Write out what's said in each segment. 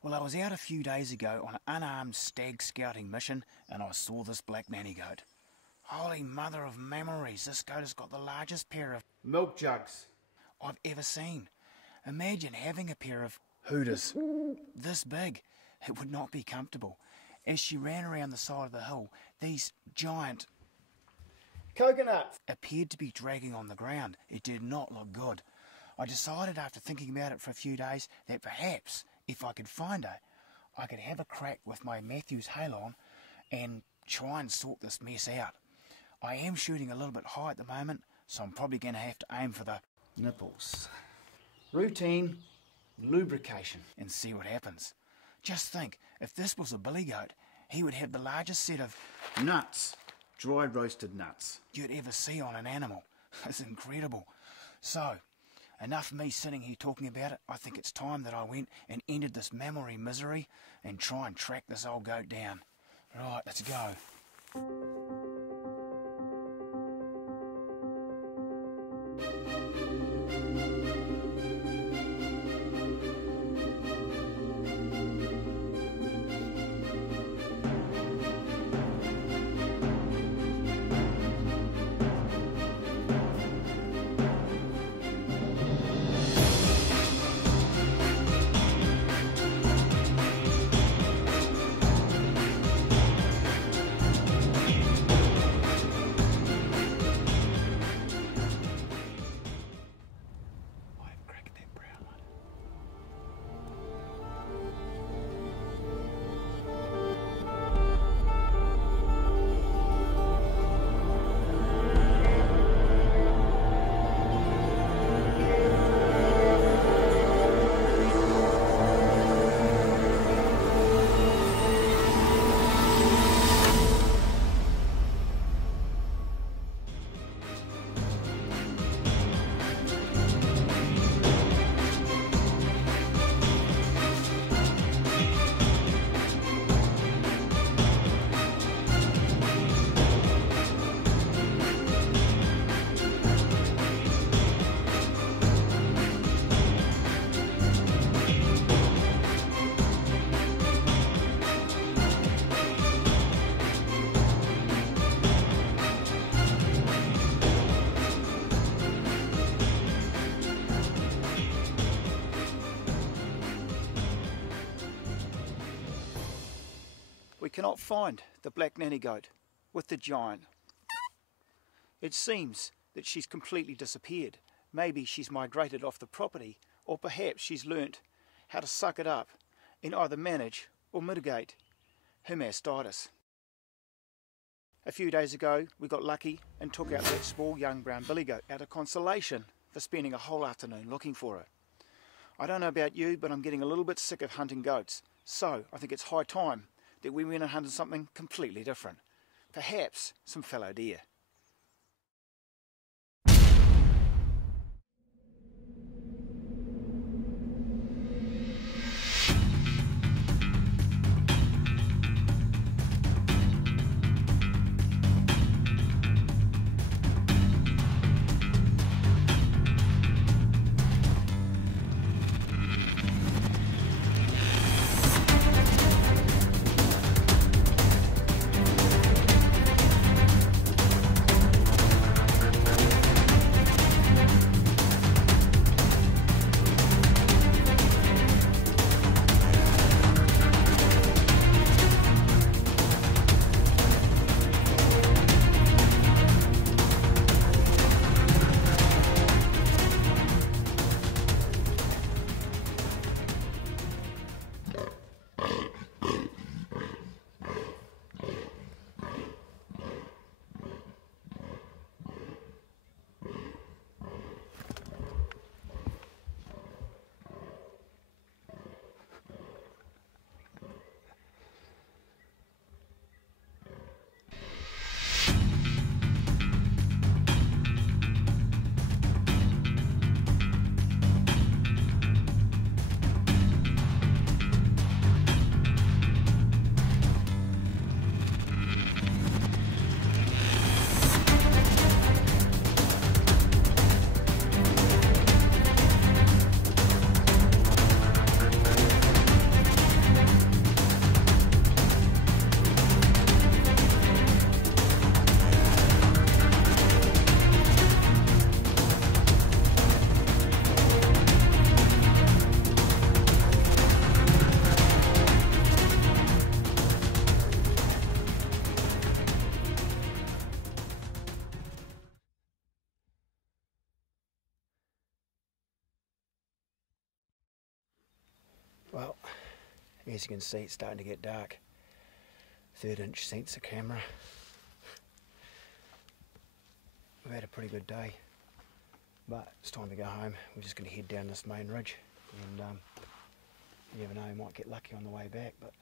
Well, I was out a few days ago on an unarmed stag scouting mission and I saw this black nanny goat. Holy mother of memories, this goat has got the largest pair of milk jugs I've ever seen. Imagine having a pair of hooters this big. It would not be comfortable. As she ran around the side of the hill, these giant coconuts appeared to be dragging on the ground. It did not look good. I decided after thinking about it for a few days that perhaps if I could find her, I could have a crack with my Matthews Halon and try and sort this mess out. I am shooting a little bit high at the moment, so I'm probably going to have to aim for the nipples. Routine lubrication and see what happens. Just think, if this was a billy goat, he would have the largest set of nuts, dry roasted nuts, you'd ever see on an animal. It's incredible. So, enough of me sitting here talking about it. I think it's time that I went and ended this mammary misery and try and track this old goat down. Right, let's go. We cannot find the black nanny goat with the giant. It seems that she's completely disappeared. Maybe she's migrated off the property, or perhaps she's learnt how to suck it up and either manage or mitigate her mastitis. A few days ago we got lucky and took out that small young brown billy goat out of consolation for spending a whole afternoon looking for her. I don't know about you, but I'm getting a little bit sick of hunting goats, so I think it's high time that we went and hunted something completely different. Perhaps some fallow deer. As you can see, it's starting to get dark. 3rd-inch sensor camera. We've had a pretty good day, but it's time to go home. We're just going to head down this main ridge, and you never know, we might get lucky on the way back, but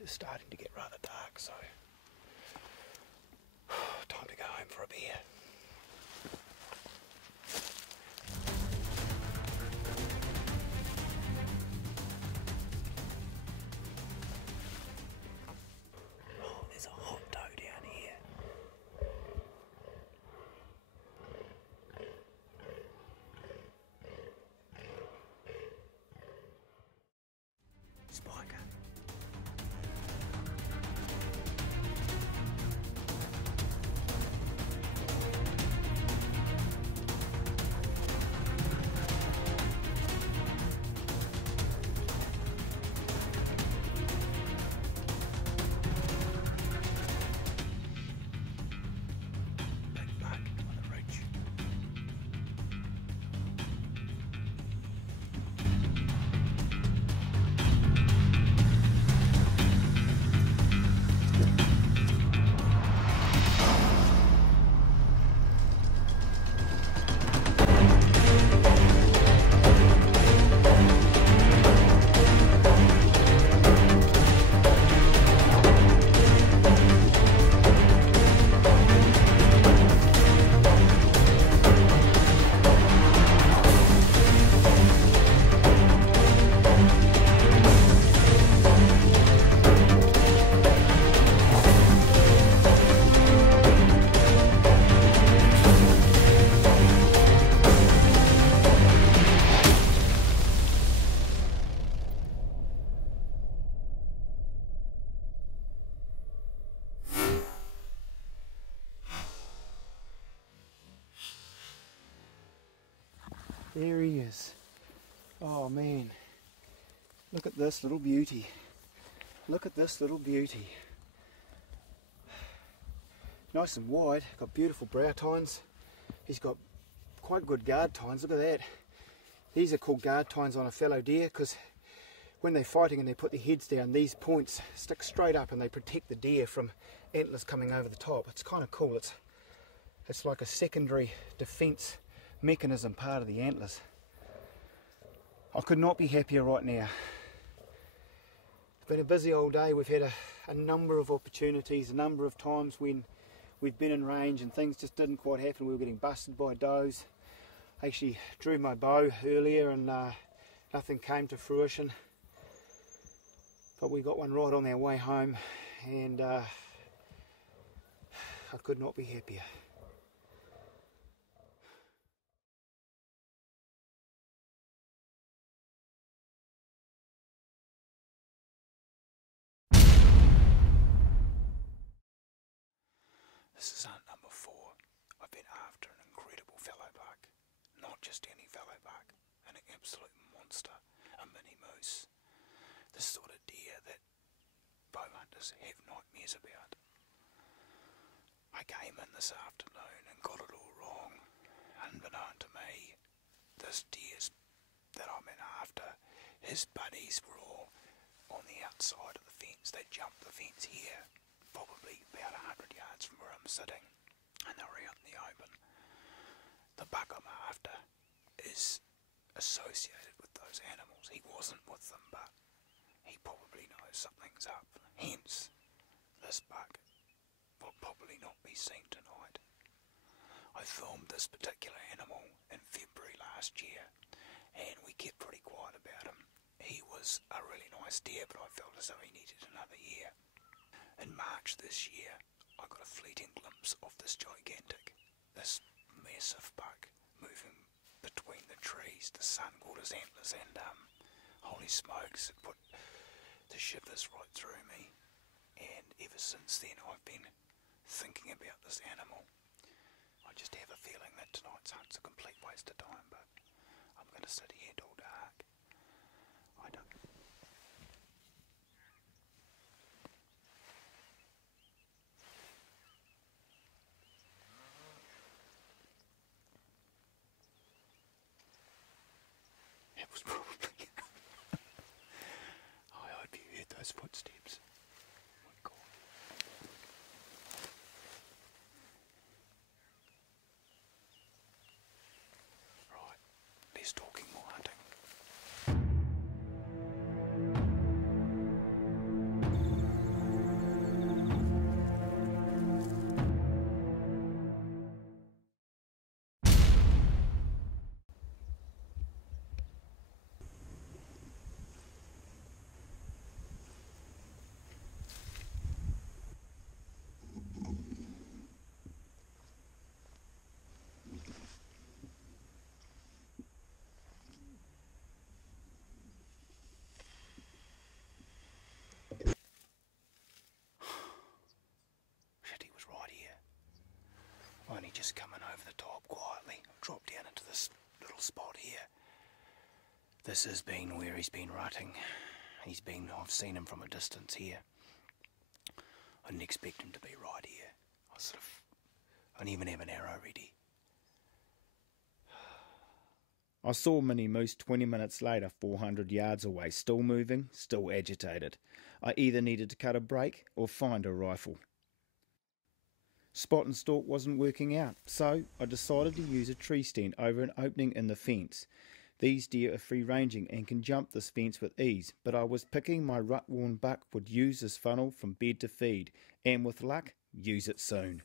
it's starting to get rather dark, so time to go home for a beer. Oh, there's a hot doe down here. Spiker. Big buck on the ridge. There he is. Oh man, look at this little beauty. Look at this little beauty. Nice and wide, got beautiful brow tines. He's got quite good guard tines, look at that. These are called guard tines on a fallow deer because when they're fighting and they put their heads down, these points stick straight up and they protect the deer from antlers coming over the top. It's kind of cool. It's like a secondary defense mechanism, part of the antlers. I could not be happier right now. It's been a busy old day. We've had a number of opportunities, a number of times when we've been in range and things just didn't quite happen. We were getting busted by does. I actually drew my bow earlier and nothing came to fruition. But we got one right on our way home, and I could not be happier. This is hunt number 4. I've been after an incredible fallow buck. Not just any fallow buck, an absolute monster, a mini moose. The sort of deer that bow hunters have nightmares about. I came in this afternoon and got it all wrong. Unbeknown to me, this deer's that I'm in after, his buddies were all on the outside of the fence. They jumped the fence here, probably about 100 yards from where I'm sitting, and they were out in the open. The buck I'm after is associated with those animals. He wasn't with them, but he probably knows something's up. Hence, this buck will probably not be seen tonight. I filmed this particular animal in February last year, and we kept pretty quiet about him. He was a really nice deer, but I felt as though he needed another year. In March this year, I got a fleeting glimpse of this massive buck moving between the trees. The sun caught his antlers, and holy smokes, it put the shivers right through me. And ever since then, I've been thinking about this animal. I just have a feeling that tonight's hunt's a complete waste of time, but I'm going to sit here till dark. I don't. It was probably those footsteps. Oh my God. Right, less talking, more hunting. Shit, he was right here. Only just coming over the top quietly. Dropped down into this little spot here. This has been where he's been rutting. I've seen him from a distance here. I didn't expect him to be right here. I didn't even have an arrow ready. I saw Mini Moose 20 minutes later, 400 yards away, still moving, still agitated. I either needed to cut a break or find a rifle. Spot and stalk wasn't working out, so I decided to use a tree stand over an opening in the fence. These deer are free-ranging and can jump this fence with ease, but I was picking my rut-worn buck would use this funnel from bed to feed, and with luck, use it soon.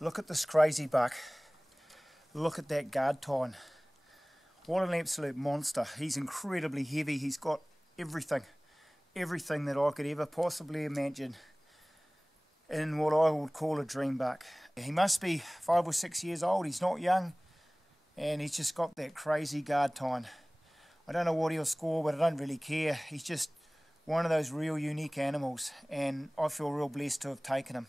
Look at this crazy buck. Look at that guard tine. What an absolute monster. He's incredibly heavy. He's got everything that I could ever possibly imagine in what I would call a dream buck. He must be 5 or 6 years old. He's not young, and he's just got that crazy guard tine. I don't know what he'll score, but I don't really care. He's just one of those real unique animals, and I feel real blessed to have taken him.